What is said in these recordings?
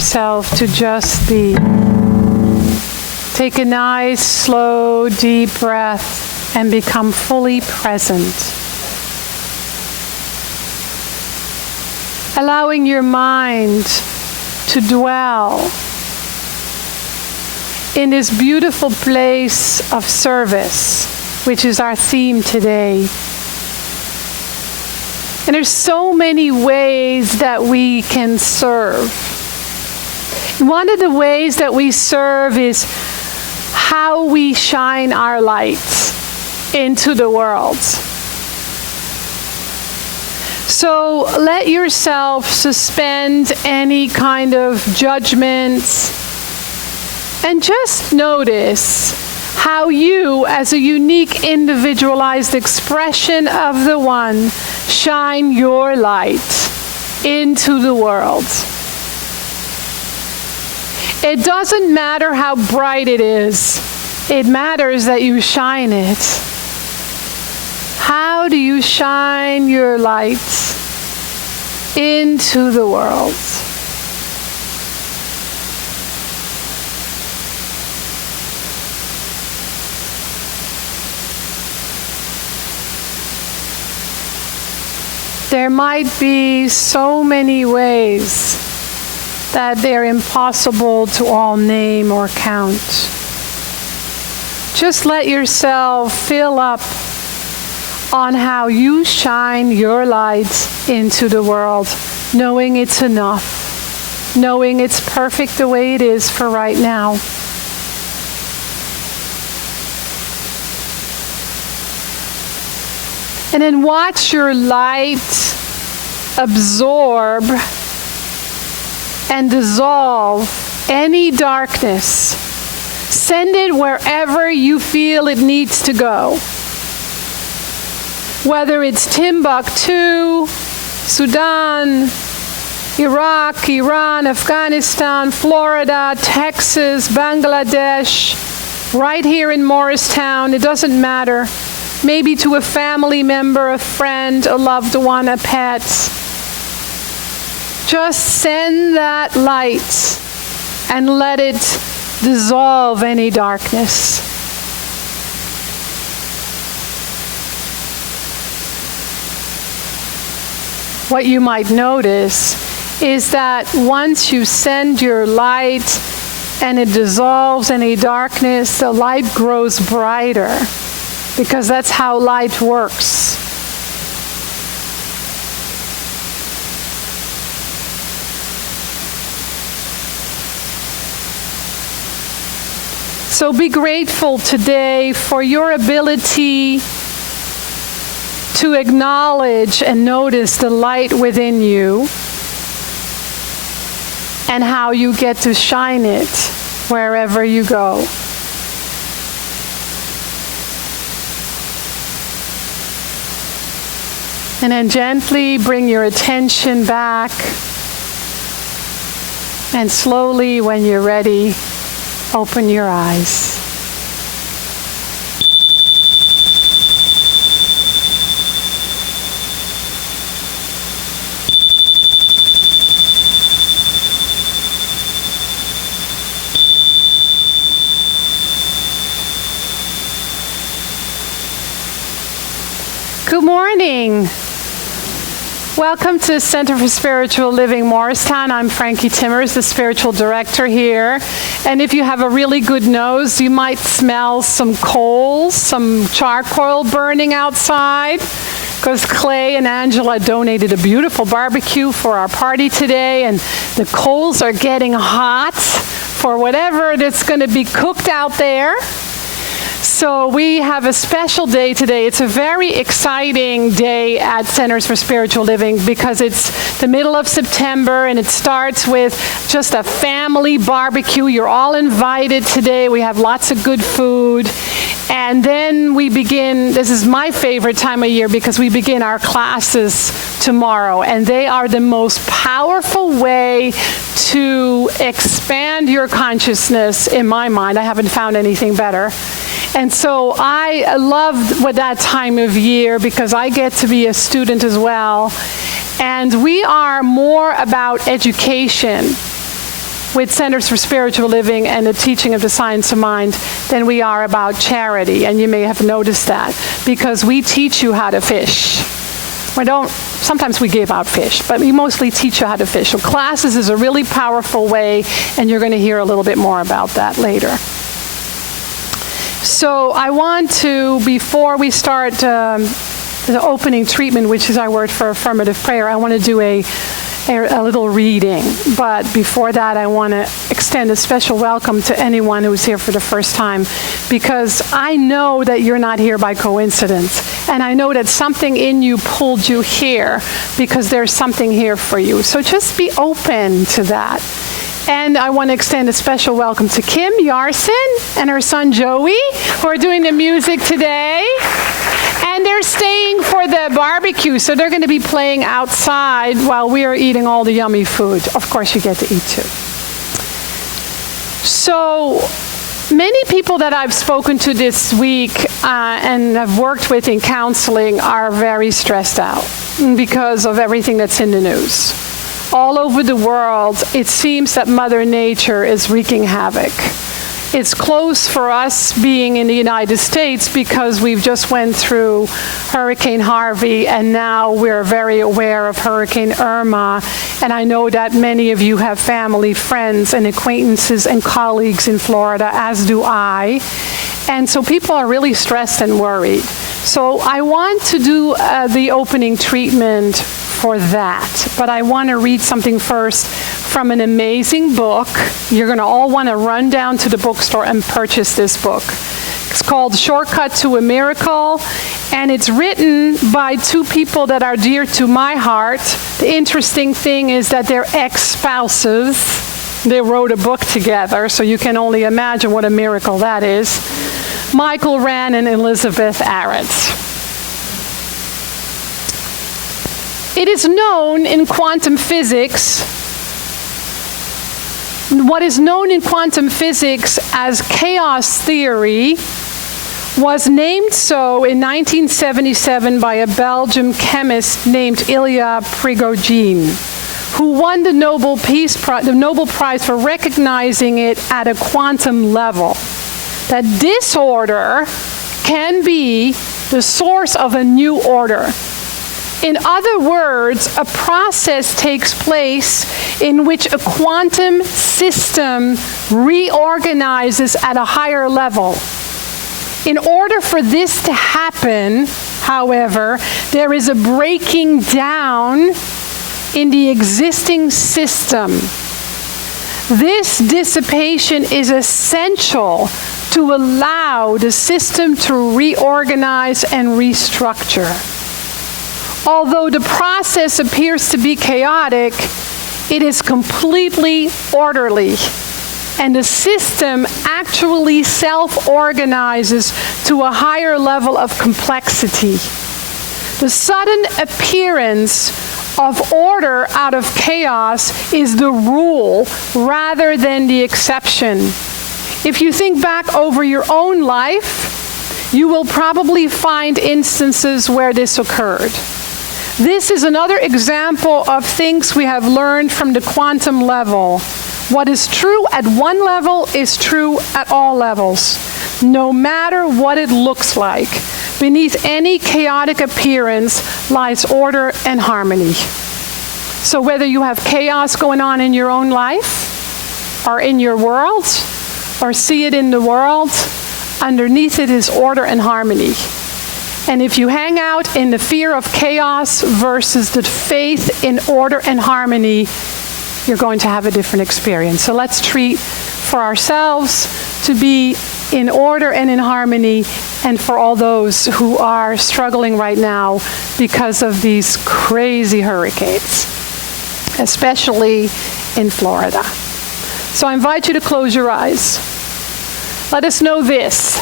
yourself to just be. Take a nice, slow, deep breath and become fully present. Allowing your mind to dwell in this beautiful place of service, which is our theme today. And there's so many ways that we can serve. One of the ways that we serve is how we shine our lights into the world. So let yourself suspend any kind of judgments and just notice how you, as a unique individualized expression of the One, shine your light into the world. It doesn't matter how bright it is. It matters that you shine it. How do you shine your light into the world? There might be so many ways that they're impossible to all name or count. Just let yourself fill up on how you shine your light into the world, knowing it's enough, knowing it's perfect the way it is for right now. And then watch your light absorb and dissolve any darkness. Send it wherever you feel it needs to go. Whether it's Timbuktu, Sudan, Iraq, Iran, Afghanistan, Florida, Texas, Bangladesh, right here in Morristown, it doesn't matter. Maybe to a family member, a friend, a loved one, a pet. Just send that light and let it dissolve any darkness. What you might notice is that once you send your light and it dissolves any darkness, the light grows brighter. Because that's how light works. So be grateful today for your ability to acknowledge and notice the light within you and how you get to shine it wherever you go. And then gently bring your attention back. And slowly, when you're ready, open your eyes. Good morning. Welcome to the Center for Spiritual Living Morristown. I'm Frankie, the spiritual director here. And if you have a really good nose, you might smell some coals, some charcoal burning outside, because Clay and Angela donated a beautiful barbecue for our party today, and the coals are getting hot for whatever that's going to be cooked out there. So we have a special day today. It's a very exciting day at Centers for Spiritual Living because it's the middle of September and it starts with just a family barbecue. You're all invited today. We have lots of good food. And then we begin, this is my favorite time of year because we begin our classes tomorrow. And they are the most powerful way to expand your consciousness in my mind. I haven't found anything better. And so I love that time of year because I get to be a student as well. And we are more about education with Centers for Spiritual Living and the teaching of the science of mind than we are about charity. And you may have noticed that because we teach you how to fish. Sometimes we give out fish, but we mostly teach you how to fish. So classes is a really powerful way, and you're going to hear a little bit more about that later. So I want to, before we start the opening treatment, which is our word for affirmative prayer, I want to do a little reading. But before that, I want to extend a special welcome to anyone who's here for the first time, because I know that you're not here by coincidence. And I know that something in you pulled you here because there's something here for you. So just be open to that. And I want to extend a special welcome to Kim Yarson and her son Joey, who are doing the music today. And they're staying for the barbecue, so they're going to be playing outside while we are eating all the yummy food. Of course, you get to eat too. So many people that I've spoken to this week and have worked with in counseling are very stressed out because of everything that's in the news. All over the world, it seems that Mother Nature is wreaking havoc. It's close for us being in the United States because we've just went through Hurricane Harvey, and now we're very aware of Hurricane Irma. And I know that many of you have family, friends, and acquaintances and colleagues in Florida, as do I. And so people are really stressed and worried. So I want to do the opening treatment for that. But I want to read something first from an amazing book. You're going to all want to run down to the bookstore and purchase this book. It's called Shortcut to a Miracle, and it's written by two people that are dear to my heart. The interesting thing is that they're ex-spouses. They wrote a book together, so you can only imagine what a miracle that is. Michael Rand and Elizabeth Arrett. It is known in quantum physics, what is known in quantum physics as chaos theory was named so in 1977 by a Belgian chemist named Ilya Prigogine, who won the Nobel Prize for recognizing it at a quantum level. That disorder can be the source of a new order. In other words, a process takes place in which a quantum system reorganizes at a higher level. In order for this to happen, however, there is a breaking down in the existing system. This dissipation is essential to allow the system to reorganize and restructure. Although the process appears to be chaotic, it is completely orderly, and the system actually self-organizes to a higher level of complexity. The sudden appearance of order out of chaos is the rule rather than the exception. If you think back over your own life, you will probably find instances where this occurred. This is another example of things we have learned from the quantum level. What is true at one level is true at all levels, no matter what it looks like. Beneath any chaotic appearance lies order and harmony. So whether you have chaos going on in your own life, or in your world, or see it in the world, underneath it is order and harmony. And if you hang out in the fear of chaos versus the faith in order and harmony, you're going to have a different experience. So let's treat for ourselves to be in order and in harmony, and for all those who are struggling right now because of these crazy hurricanes, especially in Florida. So I invite you to close your eyes. Let us know this,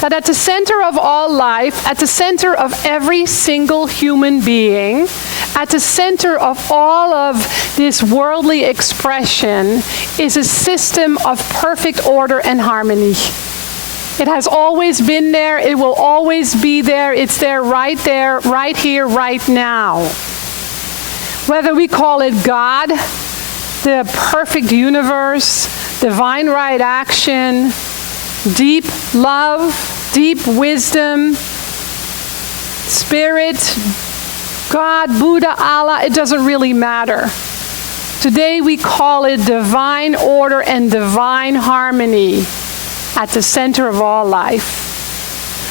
that at the center of all life, at the center of every single human being, at the center of all of this worldly expression is a system of perfect order and harmony. It has always been there. It will always be there. It's there, right here, right now. Whether we call it God, the perfect universe, divine right action, deep love, deep wisdom, spirit, God, Buddha, Allah, it doesn't really matter. Today we call it divine order and divine harmony at the center of all life.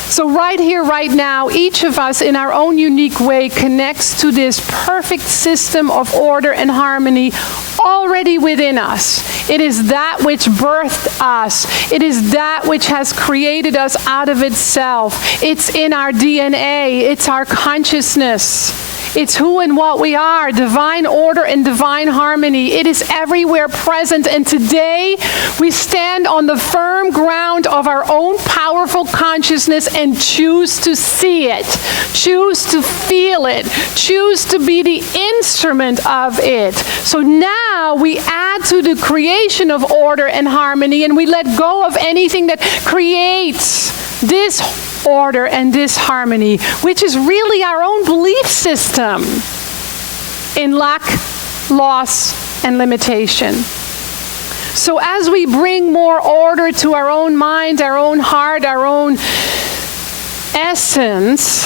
So right here, right now, each of us in our own unique way connects to this perfect system of order and harmony already within us. It is that which birthed us. It is that which has created us out of itself. It's in our DNA. It's our consciousness. It's who and what we are, divine order and divine harmony. It is everywhere present, and today we stand on the firm ground of our own powerful consciousness and choose to see it, choose to feel it, choose to be the instrument of it. So now we add to the creation of order and harmony, and we let go of anything that creates this order and this harmony, which is really our own belief system in lack, loss, and limitation. So as we bring more order to our own mind, our own heart, our own essence,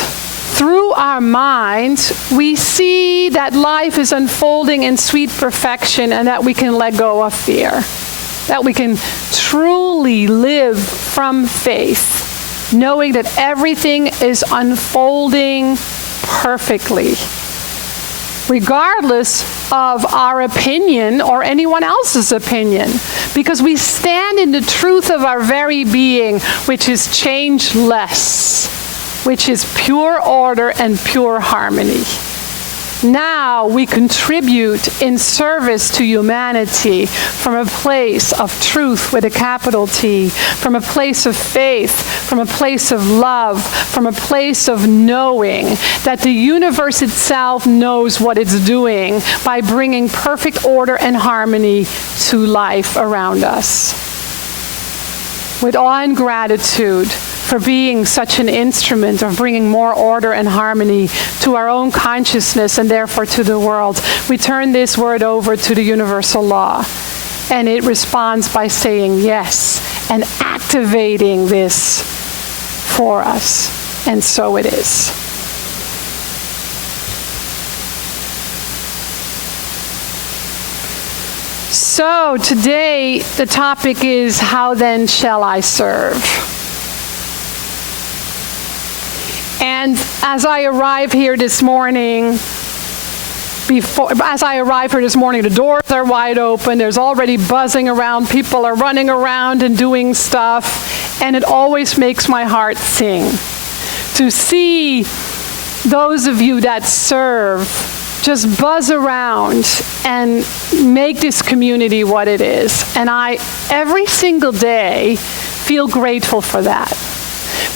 through our mind, we see that life is unfolding in sweet perfection and that we can let go of fear, that we can truly live from faith, knowing that everything is unfolding perfectly, regardless of our opinion or anyone else's opinion, because we stand in the truth of our very being, which is changeless, which is pure order and pure harmony. Now we contribute in service to humanity from a place of truth with a capital T, from a place of faith, from a place of love, from a place of knowing that the universe itself knows what it's doing by bringing perfect order and harmony to life around us. With awe and gratitude for being such an instrument of bringing more order and harmony to our own consciousness and therefore to the world, we turn this word over to the universal law. And it responds by saying yes and activating this for us. And so it is. So today the topic is, how then shall I serve? And as I arrive here this morning, the doors are wide open. There's already buzzing around. People are running around and doing stuff. And it always makes my heart sing to see those of you that serve just buzz around and make this community what it is. And I, every single day, feel grateful for that.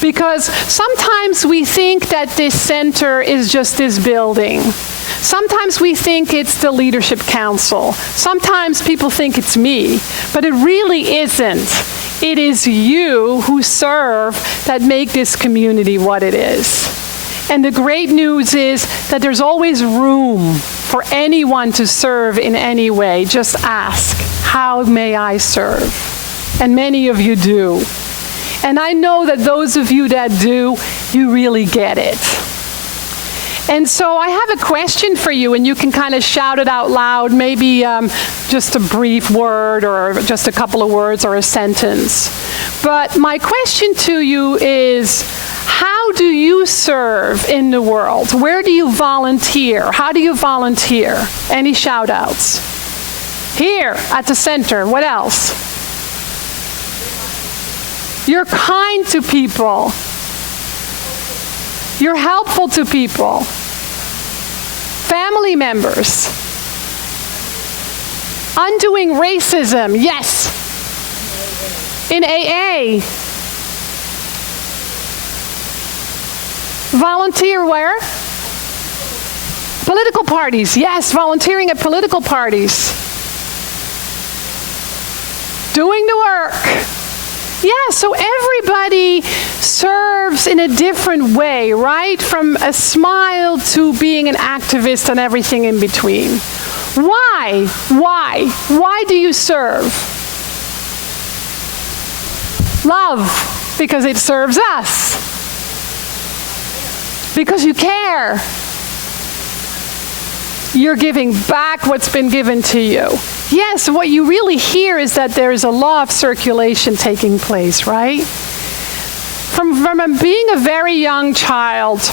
Because sometimes we think that this center is just this building. Sometimes we think it's the leadership council. Sometimes people think it's me, but it really isn't. It is you who serve that make this community what it is. And the great news is that there's always room for anyone to serve in any way. Just ask, how may I serve? And many of you do. And I know that those of you that do, you really get it. And so I have a question for you, and you can kind of shout it out loud, maybe just a brief word or just a couple of words or a sentence. But my question to you is, how do you serve in the world? Where do you volunteer? How do you volunteer? Any shout outs? Here at the center. What else? You're kind to people. You're helpful to people. Family members. Undoing racism, yes. In AA. Volunteer where? Political parties, yes, volunteering at political parties. Doing the work. Yeah, so everybody serves in a different way, right? From a smile to being an activist and everything in between. Why? Why? Why do you serve? Love, because it serves us. Because you care. You're giving back what's been given to you. Yes, what you really hear is that there is a law of circulation taking place, right? From being a very young child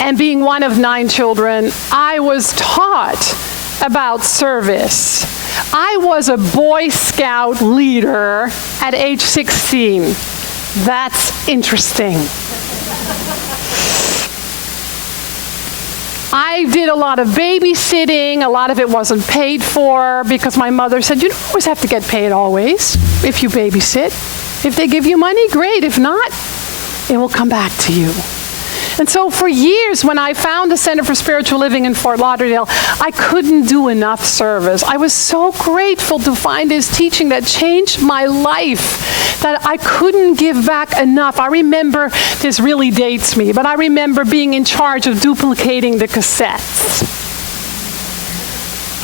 and being one of 9 children, I was taught about service. I was a Boy Scout leader at age 16. That's interesting. I did a lot of babysitting. A lot of it wasn't paid for because my mother said, you don't always have to get paid always if you babysit. If they give you money, great. If not, it will come back to you. And so for years, when I found the Center for Spiritual Living in Fort Lauderdale, I couldn't do enough service. I was so grateful to find this teaching that changed my life, that I couldn't give back enough. I remember, this really dates me, but I remember being in charge of duplicating the cassettes.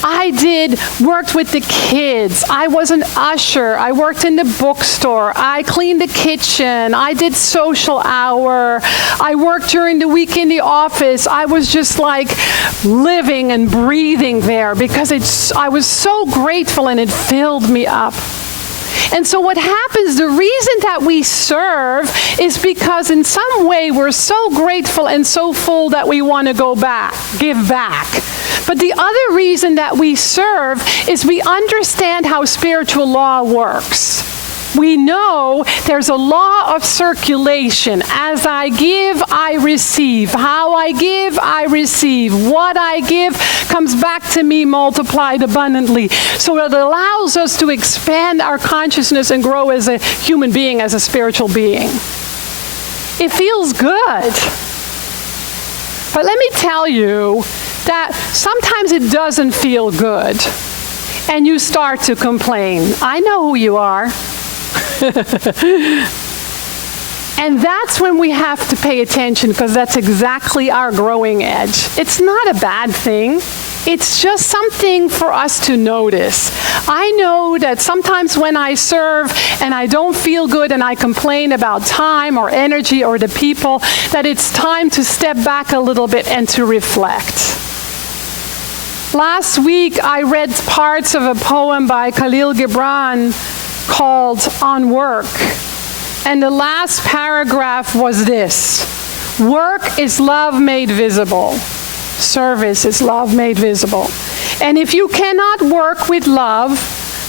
I worked with the kids. I was an usher. I worked in the bookstore. I cleaned the kitchen. I did social hour. I worked during the week in the office. I was just like living and breathing there because I was so grateful and it filled me up. And so what happens, the reason that we serve is because in some way we're so grateful and so full that we want to go back, give back. But the other reason that we serve is we understand how spiritual law works. We know there's a law of circulation. As I give, I receive. How I give, I receive. What I give comes back to me multiplied abundantly. So it allows us to expand our consciousness and grow as a human being, as a spiritual being. It feels good. But let me tell you that sometimes it doesn't feel good. And you start to complain. I know who you are. And that's when we have to pay attention, because that's exactly our growing edge. It's not a bad thing. It's just something for us to notice. I know that sometimes when I serve and I don't feel good and I complain about time or energy or the people, that it's time to step back a little bit and to reflect. Last week I read parts of a poem by Khalil Gibran called On Work. And the last paragraph was this: work is love made visible. Service is love made visible. And if you cannot work with love,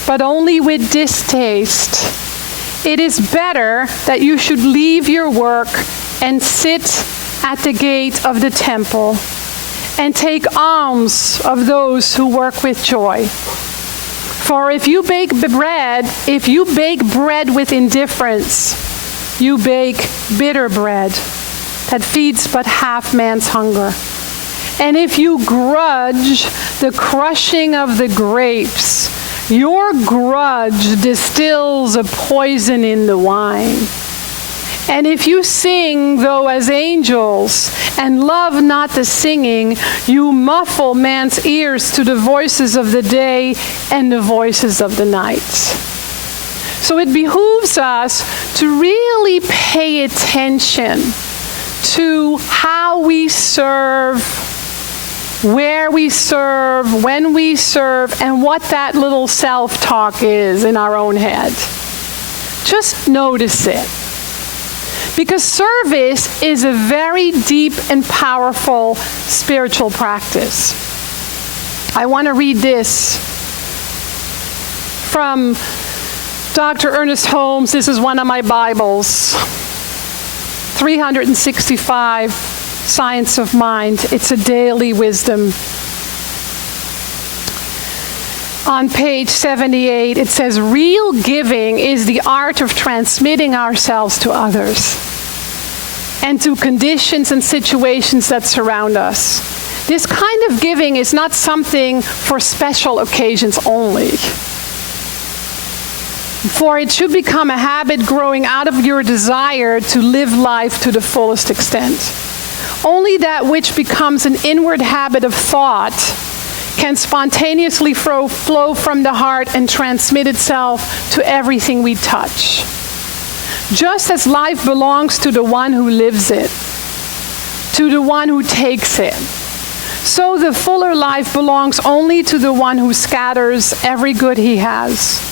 but only with distaste, it is better that you should leave your work and sit at the gate of the temple and take alms of those who work with joy. For if you bake bread with indifference, you bake bitter bread that feeds but half man's hunger. And if you grudge the crushing of the grapes, your grudge distills a poison in the wine. And if you sing, though as angels, and love not the singing, you muffle man's ears to the voices of the day and the voices of the night. So it behooves us to really pay attention to how we serve, where we serve, when we serve, and what that little self-talk is in our own head. Just notice it. Because service is a very deep and powerful spiritual practice. I want to read this from Dr. Ernest Holmes. This is one of my Bibles. 365, Science of Mind. It's a daily wisdom. On page 78, it says, real giving is the art of transmitting ourselves to others and to conditions and situations that surround us. This kind of giving is not something for special occasions only. For it should become a habit growing out of your desire to live life to the fullest extent. Only that which becomes an inward habit of thought can spontaneously flow from the heart and transmit itself to everything we touch. Just as life belongs to the one who lives it, to the one who takes it, so the fuller life belongs only to the one who scatters every good he has.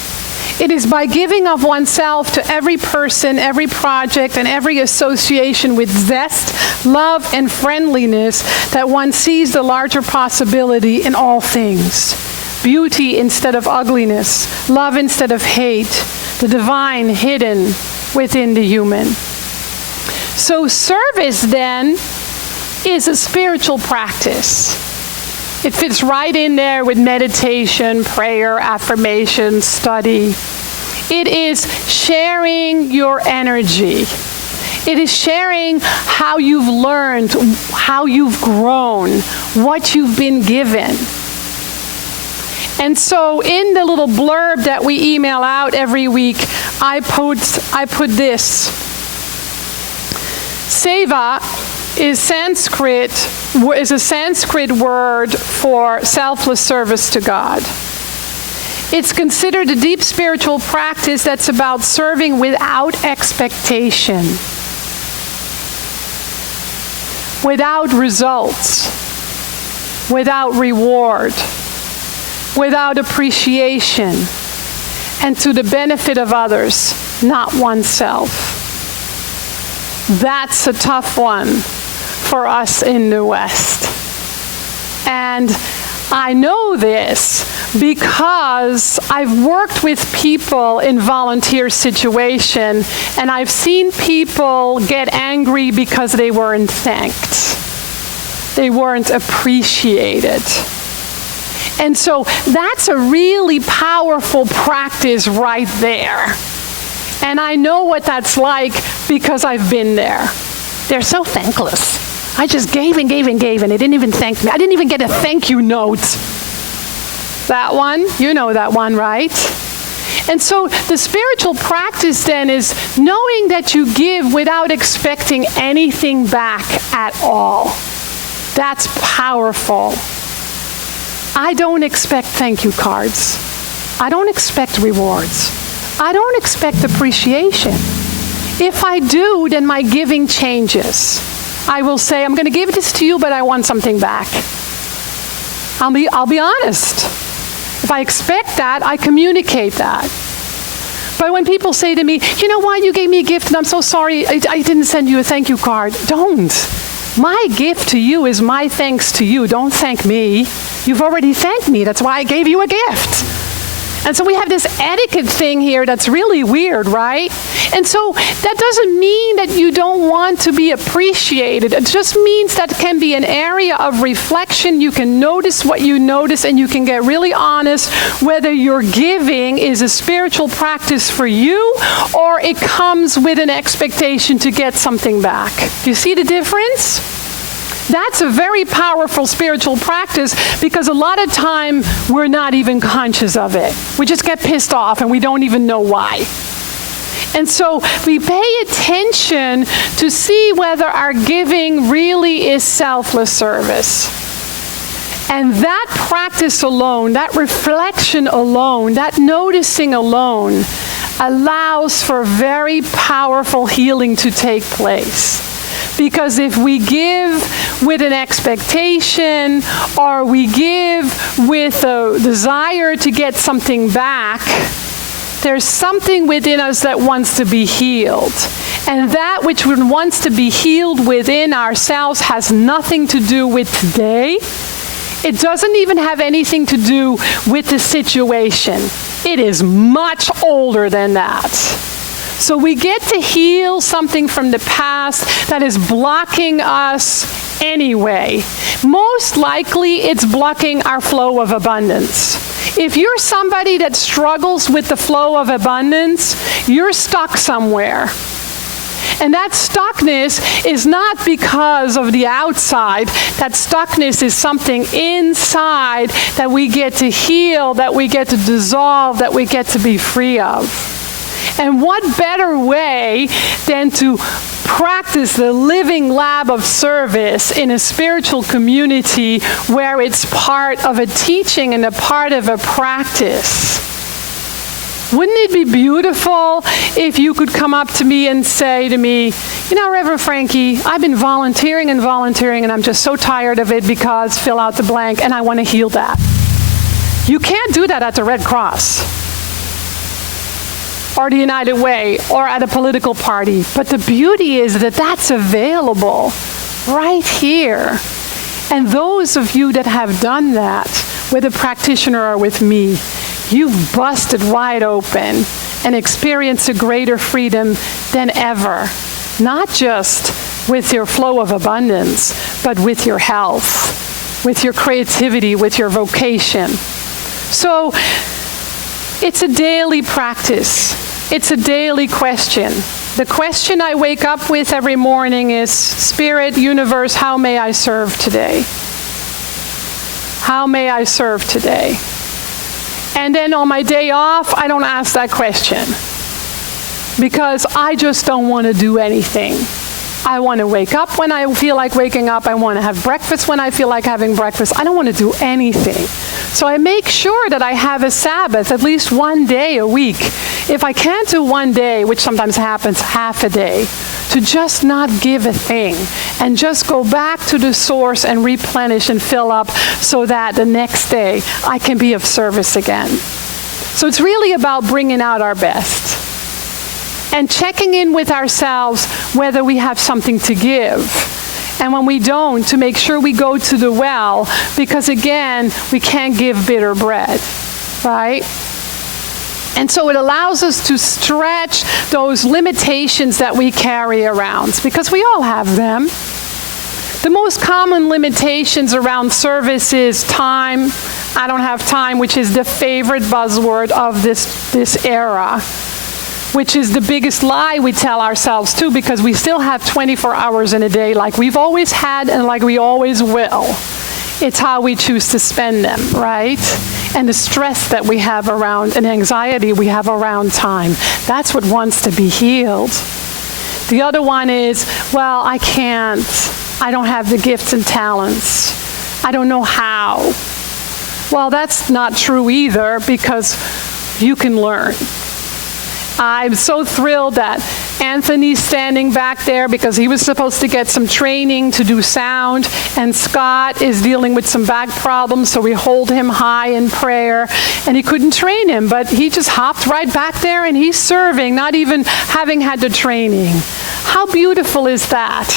It is by giving of oneself to every person, every project, and every association with zest, love, and friendliness that one sees the larger possibility in all things. Beauty instead of ugliness, love instead of hate, the divine hidden within the human. So service then is a spiritual practice. It fits right in there with meditation, prayer, affirmation, study. It is sharing your energy. It is sharing how you've learned, how you've grown, what you've been given. And so in the little blurb that we email out every week, I put this. Seva is a Sanskrit word for selfless service to God. It's considered a deep spiritual practice that's about serving without expectation, without results, without reward, without appreciation, and to the benefit of others, not oneself. That's a tough one for us in the West. And I know this because I've worked with people in volunteer situation, and I've seen people get angry because they weren't thanked. They weren't appreciated. And so that's a really powerful practice right there. And I know what that's like because I've been there. They're so thankless. I just gave and gave and gave, and they didn't even thank me. I didn't even get a thank you note. That one, you know that one, right? And so the spiritual practice then is knowing that you give without expecting anything back at all. That's powerful. I don't expect thank you cards. I don't expect rewards. I don't expect appreciation. If I do, then my giving changes. I will say, I'm going to give this to you, but I want something back. I'll be honest. If I expect that, I communicate that. But when people say to me, you know what, you gave me a gift and I'm so sorry I didn't send you a thank you card. Don't. My gift to you is my thanks to you. Don't thank me. You've already thanked me. That's why I gave you a gift. And so we have this etiquette thing here that's really weird, right? And so that doesn't mean that you don't want to be appreciated. It just means that can be an area of reflection. You can notice what you notice, and you can get really honest whether your giving is a spiritual practice for you or it comes with an expectation to get something back. Do you see the difference? That's a very powerful spiritual practice because a lot of time we're not even conscious of it. We just get pissed off and we don't even know why. And so we pay attention to see whether our giving really is selfless service. And that practice alone, that reflection alone, that noticing alone allows for very powerful healing to take place. Because if we give with an expectation or we give with a desire to get something back, there's something within us that wants to be healed. And that which wants to be healed within ourselves has nothing to do with today. It doesn't even have anything to do with the situation. It is much older than that. So we get to heal something from the past that is blocking us anyway. Most likely, it's blocking our flow of abundance. If you're somebody that struggles with the flow of abundance, you're stuck somewhere. And that stuckness is not because of the outside. That stuckness is something inside that we get to heal, that we get to dissolve, that we get to be free of. And what better way than to practice the living lab of service in a spiritual community where it's part of a teaching and a part of a practice. Wouldn't it be beautiful if you could come up to me and say to me, you know, Reverend Frankie, I've been volunteering and I'm just so tired of it because fill out the blank, and I want to heal that. You can't do that at the Red Cross or the United Way or at a political party. But the beauty is that that's available right here. And those of you that have done that with a practitioner or with me, you've busted wide open and experienced a greater freedom than ever. Not just with your flow of abundance, but with your health, with your creativity, with your vocation. So it's a daily practice. It's a daily question. The question I wake up with every morning is, Spirit, Universe, how may I serve today? How may I serve today? And then on my day off, I don't ask that question because I just don't want to do anything. I want to wake up when I feel like waking up. I want to have breakfast when I feel like having breakfast. I don't want to do anything. So I make sure that I have a Sabbath at least one day a week. If I can't do one day, which sometimes happens, half a day, to just not give a thing and just go back to the source and replenish and fill up so that the next day I can be of service again. So it's really about bringing out our best and checking in with ourselves whether we have something to give. And when we don't, to make sure we go to the well, because again, we can't give bitter bread, right? And so it allows us to stretch those limitations that we carry around, because we all have them. The most common limitations around service is time. I don't have time, which is the favorite buzzword of this era, which is the biggest lie we tell ourselves too, because we still have 24 hours in a day like we've always had and like we always will. It's how we choose to spend them, right? And the stress that we have around and anxiety we have around time. That's what wants to be healed. The other one is, well, I can't. I don't have the gifts and talents. I don't know how. Well, that's not true either, because you can learn. I'm so thrilled that Anthony's standing back there because he was supposed to get some training to do sound, and Scott is dealing with some back problems, so we hold him high in prayer, and he couldn't train him, but he just hopped right back there and he's serving, not even having had the training. How beautiful is that?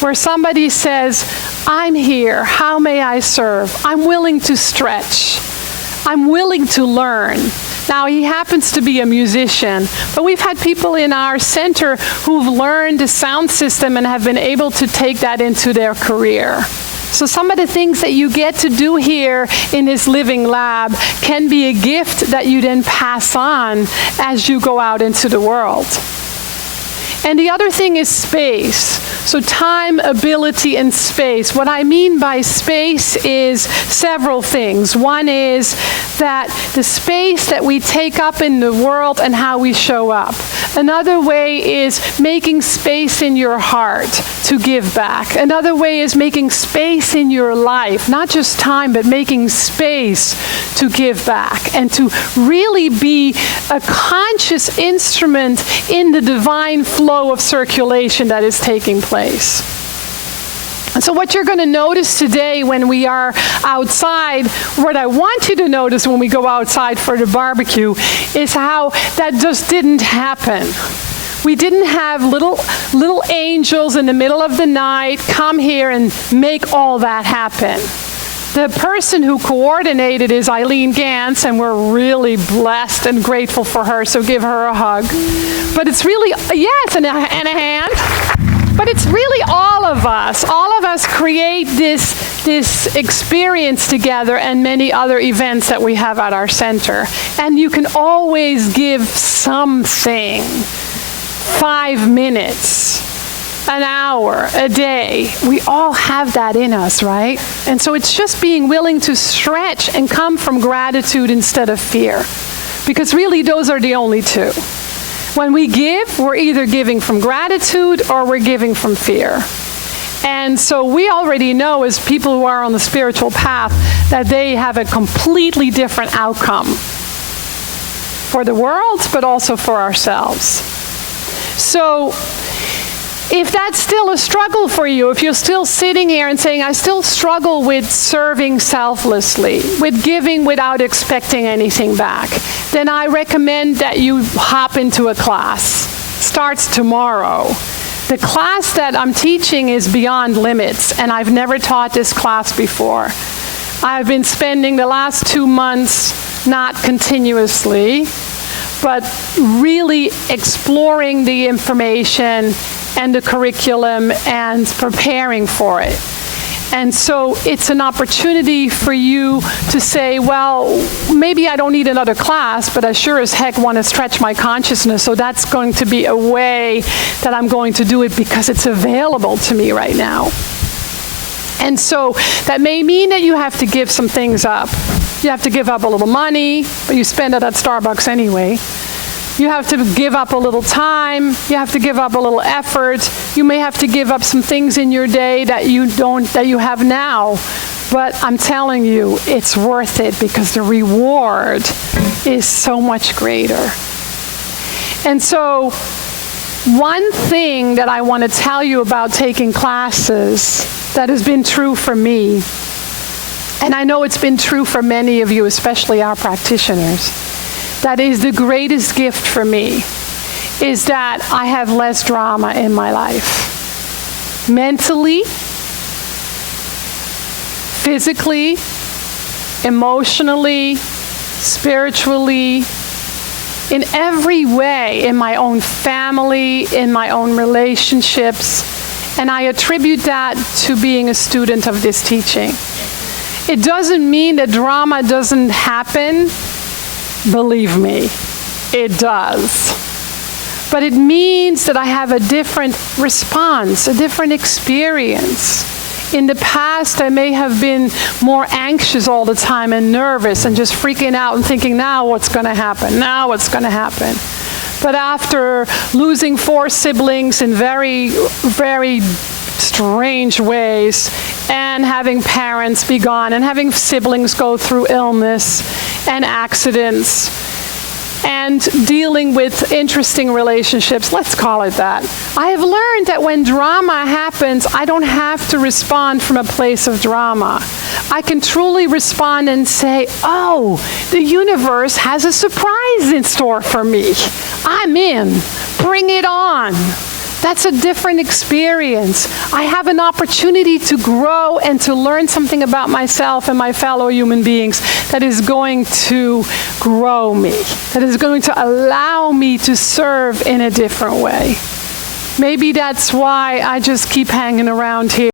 Where somebody says, I'm here, how may I serve? I'm willing to stretch. I'm willing to learn. Now, he happens to be a musician, but we've had people in our center who've learned the sound system and have been able to take that into their career. So some of the things that you get to do here in this living lab can be a gift that you then pass on as you go out into the world. And the other thing is space. So time, ability, and space. What I mean by space is several things. One is that the space that we take up in the world and how we show up. Another way is making space in your heart to give back. Another way is making space in your life, not just time, but making space to give back and to really be a conscious instrument in the divine flow of circulation that is taking place. And so what you're going to notice today when we are outside, what I want you to notice when we go outside for the barbecue, is how that just didn't happen. We didn't have little angels in the middle of the night come here and make all that happen. The person who coordinated is Eileen Gantz, and we're really blessed and grateful for her, so give her a hug. But it's really, yes, and a hand. But it's really all of us. All of us create this experience together and many other events that we have at our center. And you can always give something. 5 minutes, an hour, a day. We all have that in us, right? And so it's just being willing to stretch and come from gratitude instead of fear. Because really those are the only two. When we give, we're either giving from gratitude or we're giving from fear. And so we already know, as people who are on the spiritual path, that they have a completely different outcome for the world, but also for ourselves. So if that's still a struggle for you, if you're still sitting here and saying, I still struggle with serving selflessly, with giving without expecting anything back, then I recommend that you hop into a class. It starts tomorrow. The class that I'm teaching is Beyond Limits, and I've never taught this class before. I've been spending the last 2 months, not continuously, but really exploring the information and the curriculum and preparing for it. And so it's an opportunity for you to say, well, maybe I don't need another class, but I sure as heck want to stretch my consciousness, so that's going to be a way that I'm going to do it because it's available to me right now. And so that may mean that you have to give some things up. You have to give up a little money, but you spend it at Starbucks anyway. You have to give up a little time. You have to give up a little effort. You may have to give up some things in your day that you have now. But I'm telling you, it's worth it because the reward is so much greater. And so one thing that I want to tell you about taking classes that has been true for me, and I know it's been true for many of you, especially our practitioners, that is the greatest gift for me, is that I have less drama in my life. Mentally, physically, emotionally, spiritually, in every way, in my own family, in my own relationships, and I attribute that to being a student of this teaching. It doesn't mean that drama doesn't happen. Believe me, it does. But it means that I have a different response, a different experience. In the past, I may have been more anxious all the time and nervous and just freaking out and thinking, now what's going to happen? Now what's going to happen? But after losing 4 siblings in very, very strange ways, and having parents be gone, and having siblings go through illness and accidents, and dealing with interesting relationships, let's call it that. I have learned that when drama happens, I don't have to respond from a place of drama. I can truly respond and say, oh, the universe has a surprise in store for me. I'm in. Bring it on. That's a different experience. I have an opportunity to grow and to learn something about myself and my fellow human beings that is going to grow me, that is going to allow me to serve in a different way. Maybe that's why I just keep hanging around here.